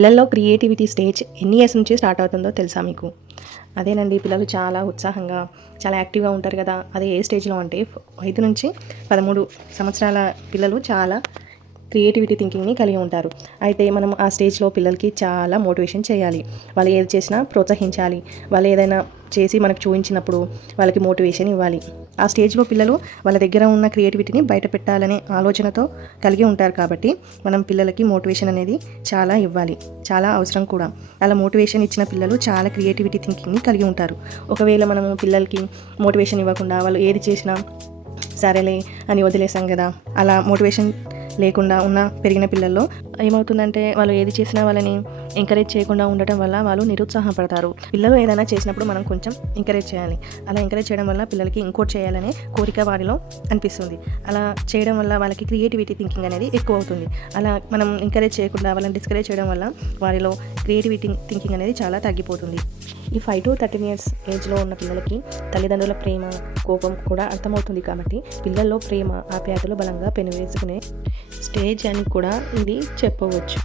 పిల్లల్లో creativity stage ఎన్ని years నుంచి స్టార్ట్ అవుతుందో తెలుసా మీకు? అదేనండి, పిల్లలు చాలా ఉత్సాహంగా, చాలా యాక్టివ్‌గా ఉంటారు కదా! అది ఏ స్టేజ్‌లో అంటే 5 నుంచి 13 సంవత్సరాల పిల్లలు చాలా క్రియేటివిటీ థింకింగ్‌ని కలిగి ఉంటారు. అయితే మనం ఆ స్టేజ్‌లో పిల్లలకి చాలా మోటివేషన్ చేయాలి. వాళ్ళు ఏది చేసినా ప్రోత్సహించాలి. వాళ్ళు ఏదైనా చేసి మనకు చూయించినప్పుడు వాళ్ళకి మోటివేషన్ ఇవ్వాలి. ఆ స్టేజ్‌లో పిల్లలు వాళ్ళ దగ్గర ఉన్న క్రియేటివిటీని బయట పెట్టాలనే ఆలోచనతో కలిగి ఉంటారు కాబట్టి మనం పిల్లలకి మోటివేషన్ అనేది చాలా ఇవ్వాలి. చాలా అవసరం కూడా. అలా మోటివేషన్ ఇచ్చిన పిల్లలు చాలా క్రియేటివిటీ థింకింగ్‌ని కలిగి ఉంటారు. ఒకవేళ మనము పిల్లలకి మోటివేషన్ ఇవ్వకుండా వాళ్ళు ఏది చేసినా సరేలే అని వదిలేసాం కదా! అలా మోటివేషన్ లేకుండా ఉన్న పెరిగిన పిల్లల్లో ఏమవుతుందంటే వాళ్ళు ఏది చేసినా వాళ్ళని ఎంకరేజ్ చేయకుండా ఉండటం వల్ల వాళ్ళు నిరుత్సాహపడతారు. పిల్లలు ఏదైనా చేసినప్పుడు మనం కొంచెం ఎంకరేజ్ చేయాలి. అలా ఎంకరేజ్ చేయడం వల్ల పిల్లలకి ఇంకోటి చేయాలనే కోరిక వారిలో అనిపిస్తుంది. అలా చేయడం వల్ల వాళ్ళకి క్రియేటివిటీ థింకింగ్ అనేది ఎక్కువ అవుతుంది. అలా మనం ఎంకరేజ్ చేయకుండా వాళ్ళని డిస్కరేజ్ చేయడం వల్ల వారిలో క్రియేటివిటీ థింకింగ్ అనేది చాలా తగ్గిపోతుంది. ఈ 5 to 13 ఇయర్స్ ఏజ్లో ఉన్న పిల్లలకి తల్లిదండ్రుల ప్రేమ, కోపం కూడా అర్థమవుతుంది కాబట్టి పిల్లల్లో ప్రేమ, ఆప్యాయతలు బలంగా పెనవేసుకునే స్టేజ్ అని కూడా ఇది చెప్పవచ్చు.